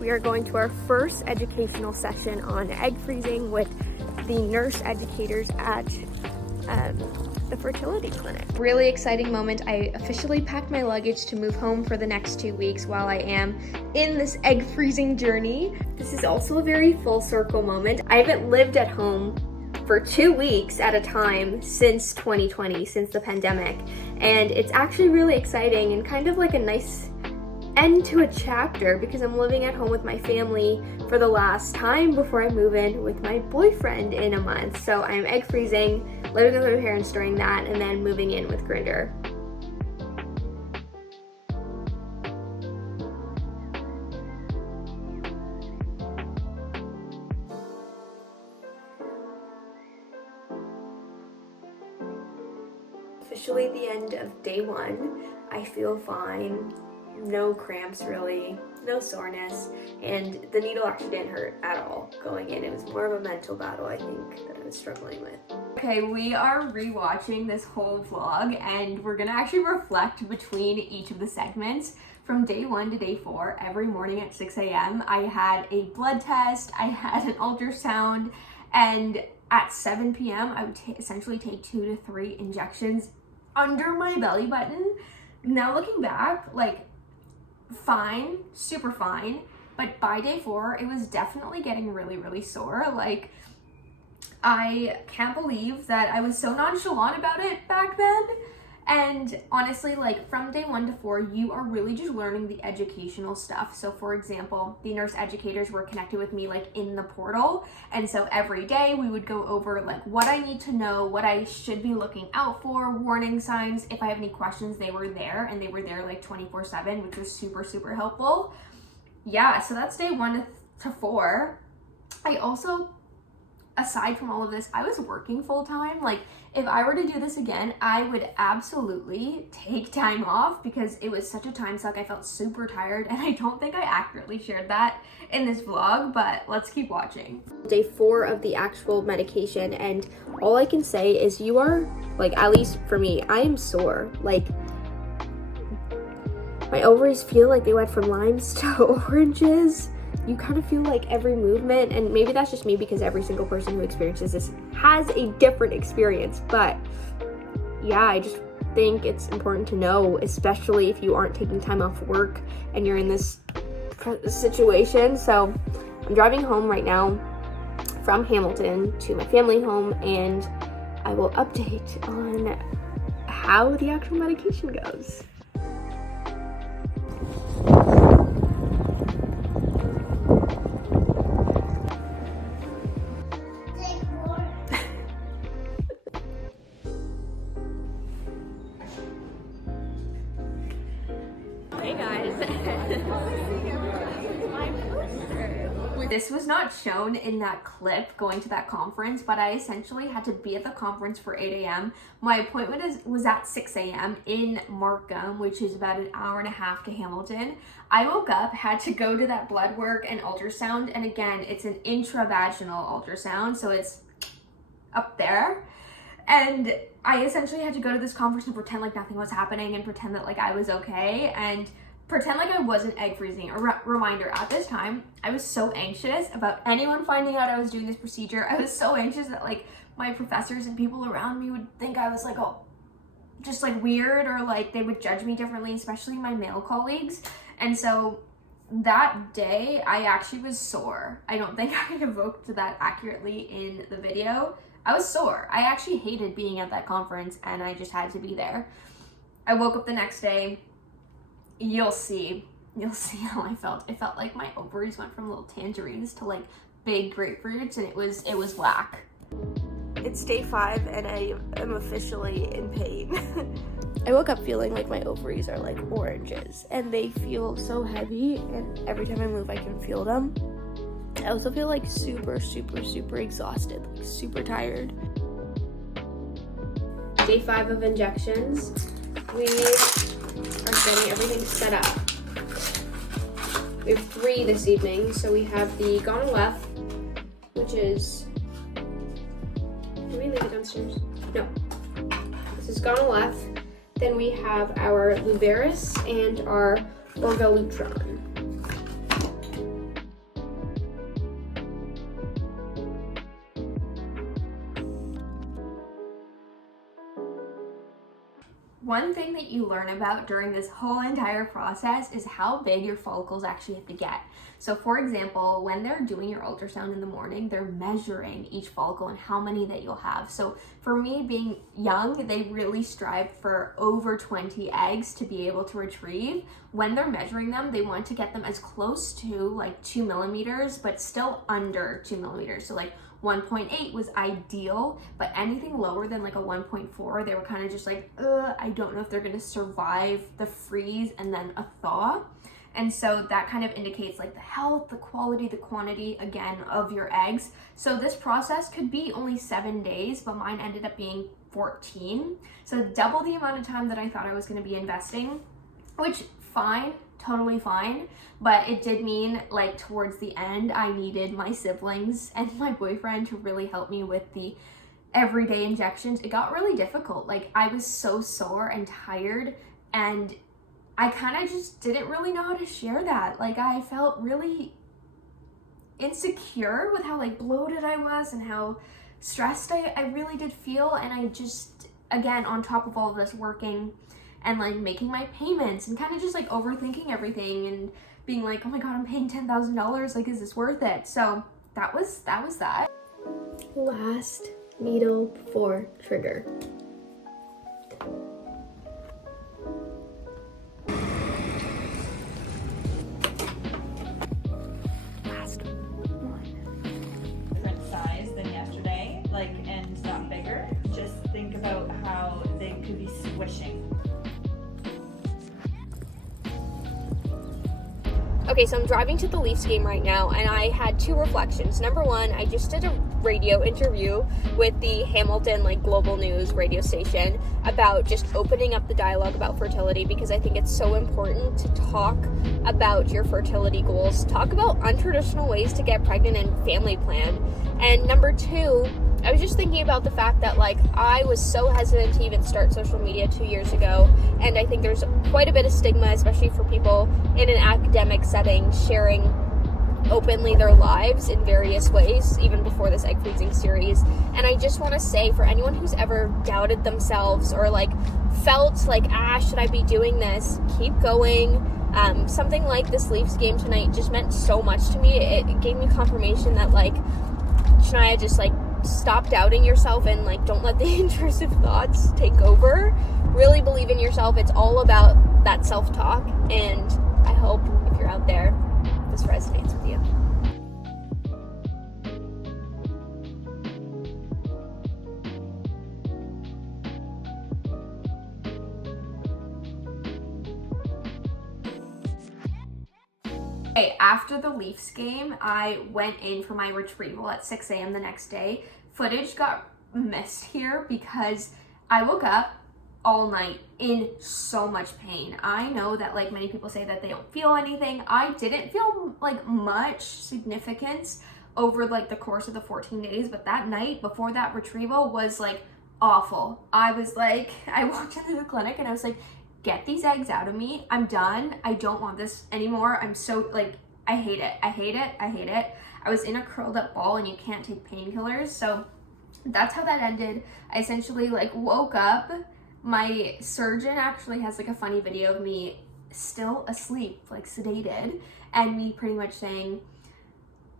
we are going to our first educational session on egg freezing with the nurse educators at the fertility clinic. Really exciting moment. I officially packed my luggage to move home for the next 2 weeks while I am in this egg freezing journey. This is also a very full circle moment. I haven't lived at home for 2 weeks at a time since 2020, since the pandemic. And it's actually really exciting and kind of like a nice end to a chapter because I'm living at home with my family for the last time before I move in with my boyfriend in a month. So I'm egg freezing, living with my parents during that, and then moving in with Grinder. Officially the end of day 1. I feel fine, no cramps really, no soreness, and the needle actually didn't hurt at all going in. It was more of a mental battle, I think, that I was struggling with. Okay, we are rewatching this whole vlog and we're gonna actually reflect between each of the segments. From day 1 to day 4, every morning at 6 a.m. I had a blood test, I had an ultrasound, and at 7 p.m. I would essentially take 2 to 3 injections under my belly button. Now looking back, like, fine, super fine, but by day 4 it was definitely getting really sore. Like, I can't believe that I was so nonchalant about it back then. And honestly, like, from day 1 to 4, you are really just learning the educational stuff. So for example, the nurse educators were connected with me like in the portal. And so every day we would go over like what I need to know, what I should be looking out for, warning signs. If I have any questions, they were there, and they were there like 24/7, which was super helpful. Yeah, so that's day 1 to 4. I also, aside from all of this, I was working full time. Like, if I were to do this again, I would absolutely take time off because it was such a time suck. I felt super tired, and I don't think I accurately shared that in this vlog, but let's keep watching. Day 4 of the actual medication, and all I can say is you are, like, at least for me, I am sore. Like, my ovaries feel like they went from limes to oranges. You kind of feel like every movement, and maybe that's just me because every single person who experiences this has a different experience, but yeah, I just think it's important to know, especially if you aren't taking time off work and you're in this situation. So I'm driving home right now from Hamilton to my family home, and I will update on how the actual medication goes. Hey guys. This was not shown in that clip going to that conference, but I essentially had to be at the conference for 8 a.m. My appointment was at 6 a.m. in Markham, which is about an hour and a half to Hamilton. I woke up, had to go to that blood work and ultrasound, and again, it's an intravaginal ultrasound, so it's up there. And I essentially had to go to this conference and pretend like nothing was happening and pretend that like I was okay and pretend like I wasn't egg freezing. A reminder, at this time, I was so anxious about anyone finding out I was doing this procedure. I was so anxious that like my professors and people around me would think I was like, oh, just like weird, or like they would judge me differently, especially my male colleagues. And so that day I actually was sore. I don't think I evoked that accurately in the video. I was sore. I actually hated being at that conference, and I just had to be there. I woke up the next day. You'll see how I felt. It felt like my ovaries went from little tangerines to like big grapefruits, and it was whack. It's day 5 and I am officially in pain. I woke up feeling like my ovaries are like oranges, and they feel so heavy, and every time I move I can feel them. I also feel like super exhausted, like super tired. Day 5 of injections. We are getting everything set up. We have 3 this evening. So we have the Gonal-F, which is, did we leave it downstairs? No. This is Gonal-F. Then we have our Luveris and our Orgalutron. One thing that you learn about during this whole entire process is how big your follicles actually have to get. So for example, when they're doing your ultrasound in the morning, they're measuring each follicle and how many that you'll have. So for me, being young, they really strive for over 20 eggs to be able to retrieve. When they're measuring them, they want to get them as close to like 2 millimeters, but still under 2 millimeters. So like 1.8 was ideal, but anything lower than like a 1.4, they were kind of just like, I don't know if they're gonna survive the freeze and then a thaw. And so that kind of indicates like the health, the quality, the quantity, again, of your eggs. So this process could be only 7 days, but mine ended up being 14. So double the amount of time that I thought I was gonna be investing, which fine, totally fine, but it did mean like towards the end I needed my siblings and my boyfriend to really help me with the everyday injections. It got really difficult. Like I was so sore and tired, and I kind of just didn't really know how to share that. Like I felt really insecure with how like bloated I was and how stressed I really did feel. And I just, again, on top of all of this, working and like making my payments and kind of just like overthinking everything and being like, oh my God, I'm paying $10,000. Like, is this worth it? So that was that. Last needle before trigger. Last one. Different size than yesterday, like, and not bigger. Just think about how they could be squishing. Okay, so I'm driving to the Leafs game right now, and I had two reflections. Number one, I just did a radio interview with the Hamilton Global News radio station about just opening up the dialogue about fertility, because I think it's so important to talk about your fertility goals, talk about untraditional ways to get pregnant and family plan. And number two, I was just thinking about the fact that I was so hesitant to even start social media 2 years ago, and I think there's quite a bit of stigma, especially for people in an academic setting, sharing openly their lives in various ways, even before this egg freezing series. And I just want to say, for anyone who's ever doubted themselves or felt should I be doing this, keep going. Something like this Leafs game tonight just meant so much to me. It gave me confirmation that Shania, just stop doubting yourself and don't let the intrusive thoughts take over. Really believe in yourself. It's all about that self-talk, and I hope if you're out there, this resonates with you. Okay, after the Leafs game, I went in for my retrieval at 6 a.m. the next day. Footage got missed here because I woke up all night in so much pain. I know that many people say that they don't feel anything. I didn't feel much significance over the course of the 14 days, but that night before that retrieval was awful. I was I walked into the clinic and I was get these eggs out of me. I'm done. I don't want this anymore. I'm so I hate it. I hate it. I hate it. I was in a curled up ball, and you can't take painkillers. So that's how that ended. I essentially woke up. My surgeon actually has a funny video of me still asleep, sedated, and me pretty much saying,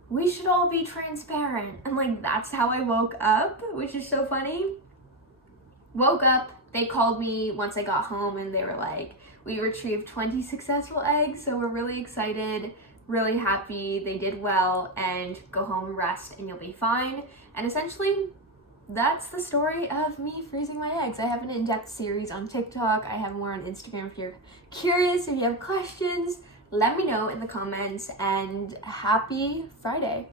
we should all be transparent. And that's how I woke up, which is so funny. Woke up. They called me once I got home, and they were we retrieved 20 successful eggs, so we're really excited, really happy, they did well, and go home, rest, and you'll be fine. And essentially, that's the story of me freezing my eggs. I have an in-depth series on TikTok. I have more on Instagram if you're curious. If you have questions, let me know in the comments, and happy Friday.